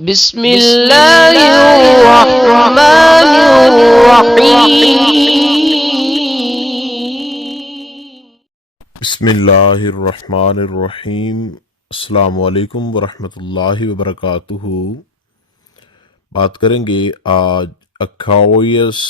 بسم اللہ الرحمن الرحیم۔ بسم اللہ الرحمن الرحیم۔ السلام علیکم ورحمۃ اللہ وبرکاتہ۔ بات کریں گے آج اکھاویس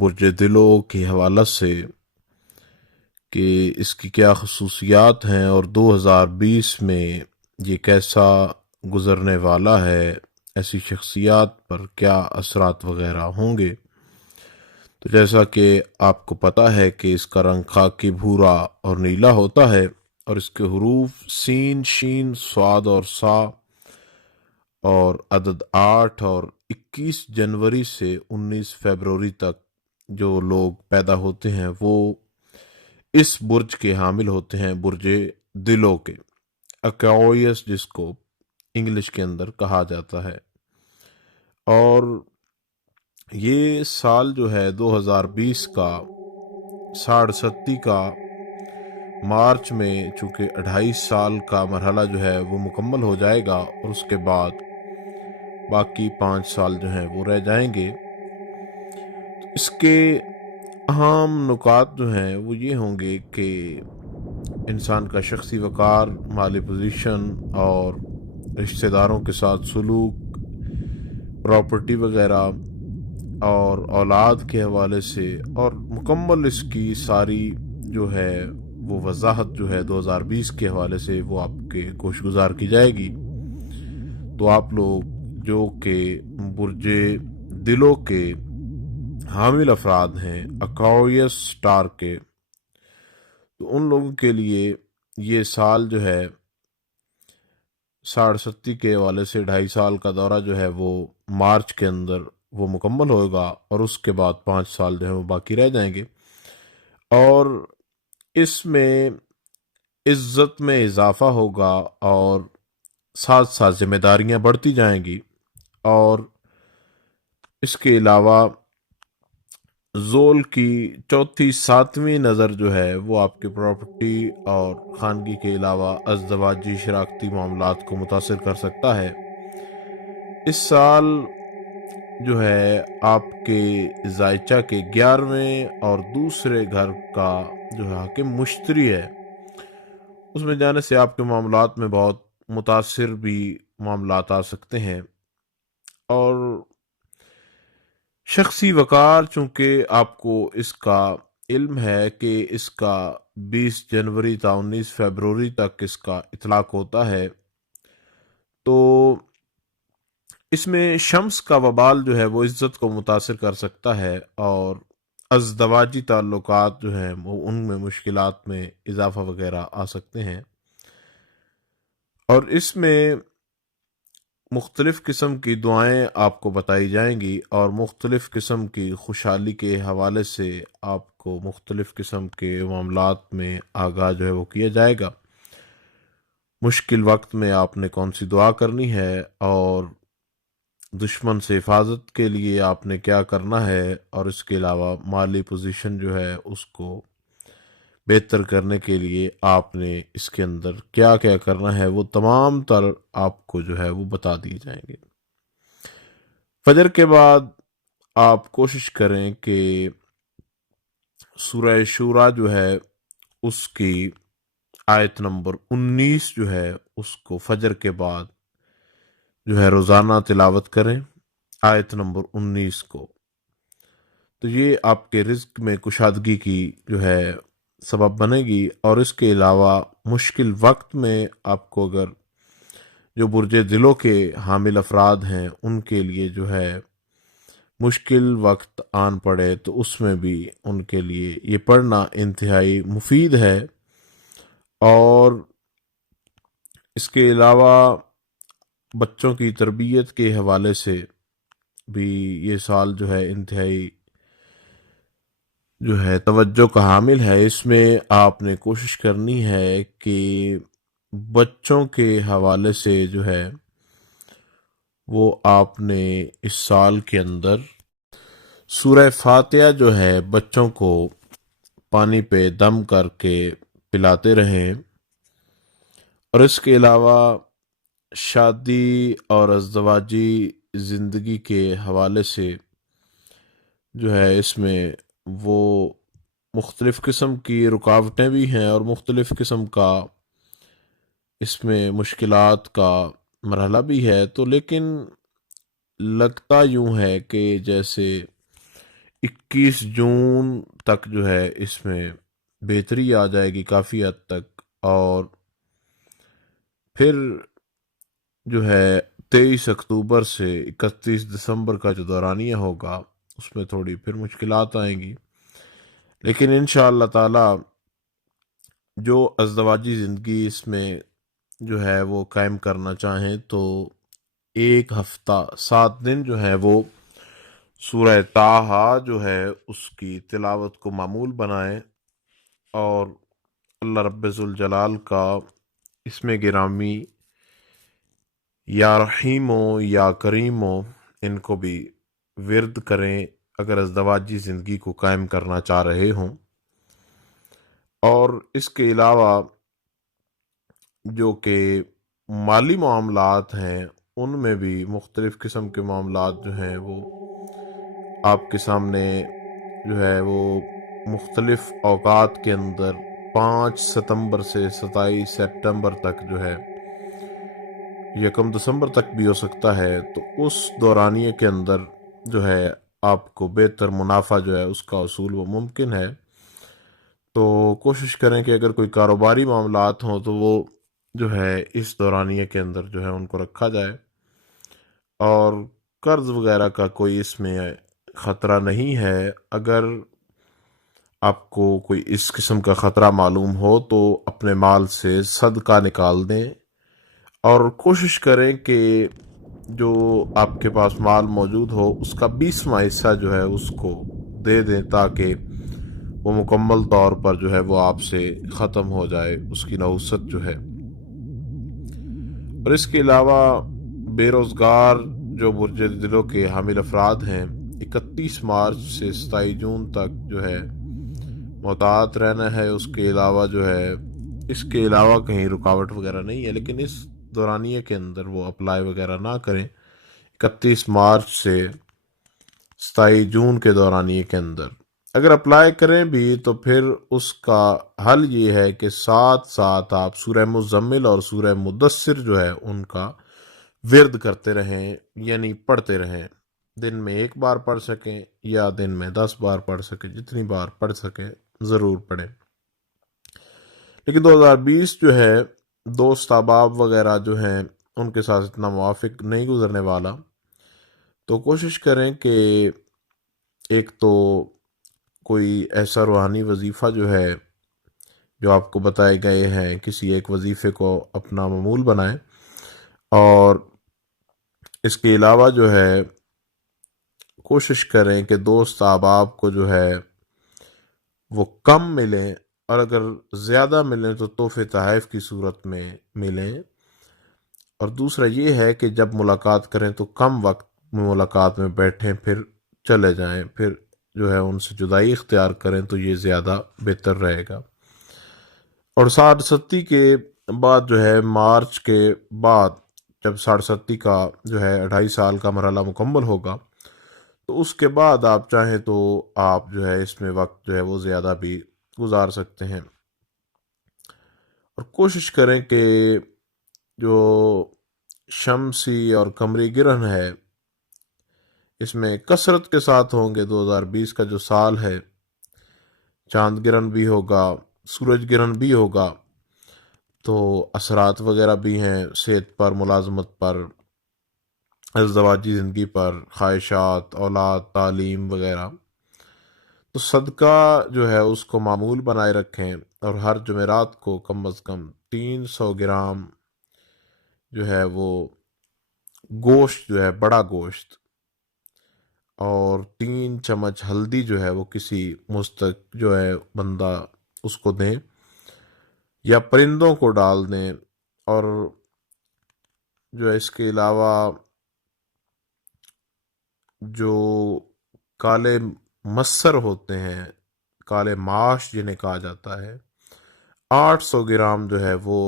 برج دلو کے حوالہ سے کہ اس کی کیا خصوصیات ہیں اور 2020 میں یہ کیسا گزرنے والا ہے، ایسی شخصیات پر کیا اثرات وغیرہ ہوں گے۔ تو جیسا کہ آپ کو پتہ ہے کہ اس کا رنگ خاکی بھورا اور نیلا ہوتا ہے، اور اس کے حروف سین، شین، صاد اور سا، اور عدد 8 اور 21 جنوری سے 19 فروری تک جو لوگ پیدا ہوتے ہیں وہ اس برج کے حامل ہوتے ہیں، برج دلو کے، اکوائیس جس کو انگلش کے اندر کہا جاتا ہے۔ اور یہ سال جو ہے 2020 کا 67 کا مارچ میں چونکہ 28 سال کا مرحلہ جو ہے وہ مکمل ہو جائے گا، اور اس کے بعد باقی 5 سال جو ہیں وہ رہ جائیں گے۔ تو اس کے اہم نکات جو ہیں وہ یہ ہوں گے کہ انسان کا شخصی وقار، مالی پوزیشن اور رشتہ داروں کے ساتھ سلوک، پراپرٹی وغیرہ اور اولاد کے حوالے سے، اور مکمل اس کی ساری جو ہے وہ وضاحت جو ہے 2020 کے حوالے سے وہ آپ کے گوش گزار کی جائے گی۔ تو آپ لوگ جو کہ برج دلو کے حامل افراد ہیں، اکوائیس سٹار کے، تو ان لوگوں کے لیے یہ سال جو ہے 67 کے حوالے سے 2.5 سال کا دورہ جو ہے وہ مارچ کے اندر وہ مکمل ہوگا، اور اس کے بعد 5 سال جو ہے وہ باقی رہ جائیں گے۔ اور اس میں عزت میں اضافہ ہوگا، اور ساتھ ساتھ ذمہ داریاں بڑھتی جائیں گی، اور اس کے علاوہ زول کی چوتھی 7ویں نظر جو ہے وہ آپ کی پراپرٹی اور خانگی کے علاوہ ازدواجی شراکتی معاملات کو متاثر کر سکتا ہے۔ اس سال جو ہے آپ کے ذائچہ کے 11ویں اور دوسرے گھر کا جو ہے حاکم مشتری ہے، اس میں جانے سے آپ کے معاملات میں بہت متاثر بھی معاملات آ سکتے ہیں۔ اور شخصی وقار، چونکہ آپ کو اس کا علم ہے کہ اس کا 20 جنوری تا 19 فروری تک اس کا اطلاق ہوتا ہے، تو اس میں شمس کا وبال جو ہے وہ عزت کو متاثر کر سکتا ہے، اور ازدواجی تعلقات جو ہیں وہ ان میں مشکلات میں اضافہ وغیرہ آ سکتے ہیں۔ اور اس میں مختلف قسم کی دعائیں آپ کو بتائی جائیں گی، اور مختلف قسم کی خوشحالی کے حوالے سے آپ کو مختلف قسم کے معاملات میں آگاہ جو ہے وہ کیا جائے گا۔ مشکل وقت میں آپ نے کون سی دعا کرنی ہے، اور دشمن سے حفاظت کے لیے آپ نے کیا کرنا ہے، اور اس کے علاوہ مالی پوزیشن جو ہے اس کو بہتر کرنے کے لیے آپ نے اس کے اندر کیا کیا کرنا ہے، وہ تمام تر آپ کو جو ہے وہ بتا دیے جائیں گے۔ فجر کے بعد آپ کوشش کریں کہ سورہ شورا جو ہے اس کی آیت نمبر 19 جو ہے اس کو فجر کے بعد جو ہے روزانہ تلاوت کریں، آیت نمبر 19 کو۔ تو یہ آپ کے رزق میں کشادگی کی جو ہے سبب بنے گی۔ اور اس کے علاوہ مشکل وقت میں آپ کو اگر جو برج دلوں کے حامل افراد ہیں ان کے لیے جو ہے مشکل وقت آن پڑے، تو اس میں بھی ان کے لیے یہ پڑھنا انتہائی مفید ہے۔ اور اس کے علاوہ بچوں کی تربیت کے حوالے سے بھی یہ سال جو ہے انتہائی جو ہے توجہ کا حامل ہے۔ اس میں آپ نے کوشش کرنی ہے کہ بچوں کے حوالے سے جو ہے وہ آپ نے اس سال کے اندر سورہ فاتحہ جو ہے بچوں کو پانی پہ دم کر کے پلاتے رہیں۔ اور اس کے علاوہ شادی اور ازدواجی زندگی کے حوالے سے جو ہے اس میں وہ مختلف قسم کی رکاوٹیں بھی ہیں اور مختلف قسم کا اس میں مشکلات کا مرحلہ بھی ہے، تو لیکن لگتا یوں ہے کہ جیسے 21 جون تک جو ہے اس میں بہتری آ جائے گی کافی حد تک، اور پھر جو ہے 23 اکتوبر سے 31 دسمبر کا جو دورانیہ ہوگا اس میں تھوڑی پھر مشکلات آئیں گی، لیکن انشاءاللہ تعالی جو ازدواجی زندگی اس میں جو ہے وہ قائم کرنا چاہیں تو 1 ہفتہ 7 دن جو ہے وہ سورہ طٰہٰ جو ہے اس کی تلاوت کو معمول بنائیں، اور اللہ رب ذوالجلال کا اس میں گرامی یا رحیم ہو یا کریم ہو ان کو بھی ورد کریں اگر ازدواجی زندگی کو قائم کرنا چاہ رہے ہوں۔ اور اس کے علاوہ جو کہ مالی معاملات ہیں ان میں بھی مختلف قسم کے معاملات جو ہیں وہ آپ کے سامنے جو ہے وہ مختلف اوقات کے اندر 5 ستمبر سے 27 سپٹمبر تک جو ہے 1 دسمبر تک بھی ہو سکتا ہے، تو اس دورانیے کے اندر جو ہے آپ کو بہتر منافع جو ہے اس کا حصول وہ ممکن ہے۔ تو کوشش کریں کہ اگر کوئی کاروباری معاملات ہوں تو وہ جو ہے اس دورانیے کے اندر جو ہے ان کو رکھا جائے، اور قرض وغیرہ کا کوئی اس میں خطرہ نہیں ہے۔ اگر آپ کو کوئی اس قسم کا خطرہ معلوم ہو تو اپنے مال سے صدقہ نکال دیں، اور کوشش کریں کہ جو آپ کے پاس مال موجود ہو اس کا 20واں حصہ جو ہے اس کو دے دیں، تاکہ وہ مکمل طور پر جو ہے وہ آپ سے ختم ہو جائے اس کی نحوست جو ہے۔ اور اس کے علاوہ بے روزگار جو برج دلوں کے حامل افراد ہیں 31 مارچ سے 27 جون تک جو ہے محتاط رہنا ہے۔ اس کے علاوہ جو ہے اس کے علاوہ کہیں رکاوٹ وغیرہ نہیں ہے، لیکن اس دورانیے کے اندر وہ اپلائی وغیرہ نہ کریں 31 مارچ سے 27 جون کے دورانیے کے اندر۔ اگر اپلائی کریں بھی تو پھر اس کا حل یہ ہے کہ ساتھ ساتھ آپ سورہ مزمل اور سورہ مدثر جو ہے ان کا ورد کرتے رہیں، یعنی پڑھتے رہیں، دن میں 1 بار پڑھ سکیں یا دن میں 10 بار پڑھ سکیں، جتنی بار پڑھ سکیں ضرور پڑھیں۔ لیکن 2020 جو ہے دوست احباب وغیرہ جو ہیں ان کے ساتھ اتنا موافق نہیں گزرنے والا، تو کوشش کریں کہ ایک تو کوئی ایسا روحانی وظیفہ جو ہے جو آپ کو بتائے گئے ہیں کسی ایک وظیفے کو اپنا معمول بنائیں، اور اس کے علاوہ جو ہے کوشش کریں کہ دوست احباب کو جو ہے وہ کم ملیں، اور اگر زیادہ ملیں تو تحفے تحائف کی صورت میں ملیں۔ اور دوسرا یہ ہے کہ جب ملاقات کریں تو کم وقت میں ملاقات میں بیٹھیں، پھر چلے جائیں، پھر جو ہے ان سے جدائی اختیار کریں تو یہ زیادہ بہتر رہے گا۔ اور 67 کے بعد جو ہے مارچ کے بعد جب 67 کا جو ہے 2.5 سال کا مرحلہ مکمل ہوگا تو اس کے بعد آپ چاہیں تو آپ جو ہے اس میں وقت جو ہے وہ زیادہ بھی گزار سکتے ہیں، اور کوشش کریں کہ جو شمسی اور قمری گرہن ہے اس میں کثرت کے ساتھ ہوں گے۔ 2020 کا جو سال ہے چاند گرہن بھی ہوگا، سورج گرہن بھی ہوگا، تو اثرات وغیرہ بھی ہیں صحت پر، ملازمت پر، ازدواجی زندگی پر، خواہشات، اولاد، تعلیم وغیرہ۔ تو صدقہ جو ہے اس کو معمول بنائے رکھیں، اور ہر جمعرات کو کم از کم 300 گرام جو ہے وہ گوشت جو ہے بڑا گوشت، اور 3 چمچ ہلدی جو ہے وہ کسی مستحق جو ہے بندہ اس کو دیں یا پرندوں کو ڈال دیں۔ اور جو ہے اس کے علاوہ جو کالے مسر ہوتے ہیں، کالے ماش جنہیں کہا جاتا ہے، 800 گرام جو ہے وہ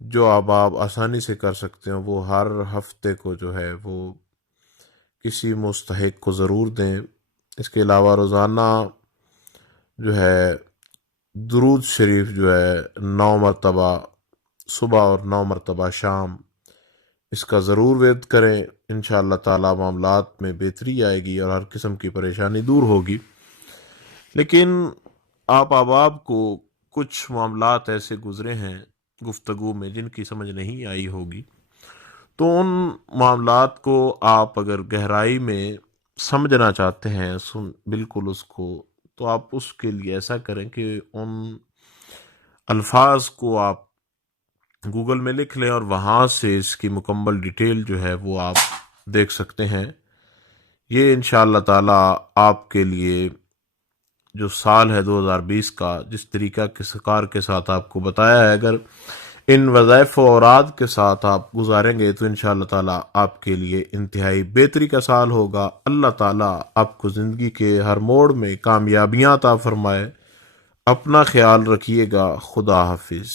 جو آپ آسانی سے کر سکتے ہیں وہ ہر ہفتے کو جو ہے وہ کسی مستحق کو ضرور دیں۔ اس کے علاوہ روزانہ جو ہے درود شریف جو ہے 9 مرتبہ صبح اور 9 مرتبہ شام اس کا ضرور ورد کریں۔ انشاءاللہ تعالی معاملات میں بہتری آئے گی اور ہر قسم کی پریشانی دور ہوگی۔ لیکن آپ احباب کو کچھ معاملات ایسے گزرے ہیں گفتگو میں جن کی سمجھ نہیں آئی ہوگی، تو ان معاملات کو آپ اگر گہرائی میں سمجھنا چاہتے ہیں بالکل اس کو، تو آپ اس کے لیے ایسا کریں کہ ان الفاظ کو آپ گوگل میں لکھ لیں اور وہاں سے اس کی مکمل ڈیٹیل جو ہے وہ آپ دیکھ سکتے ہیں۔ یہ انشاءاللہ تعالی آپ کے لیے جو سال ہے 2020 کا، جس طریقہ کے کار کے ساتھ آپ کو بتایا ہے، اگر ان وظائف و اوراد کے ساتھ آپ گزاریں گے تو انشاءاللہ تعالی آپ کے لیے انتہائی بہتری کا سال ہوگا۔ اللہ تعالی آپ کو زندگی کے ہر موڑ میں کامیابیاں عطا فرمائے۔ اپنا خیال رکھیے گا۔ خدا حافظ۔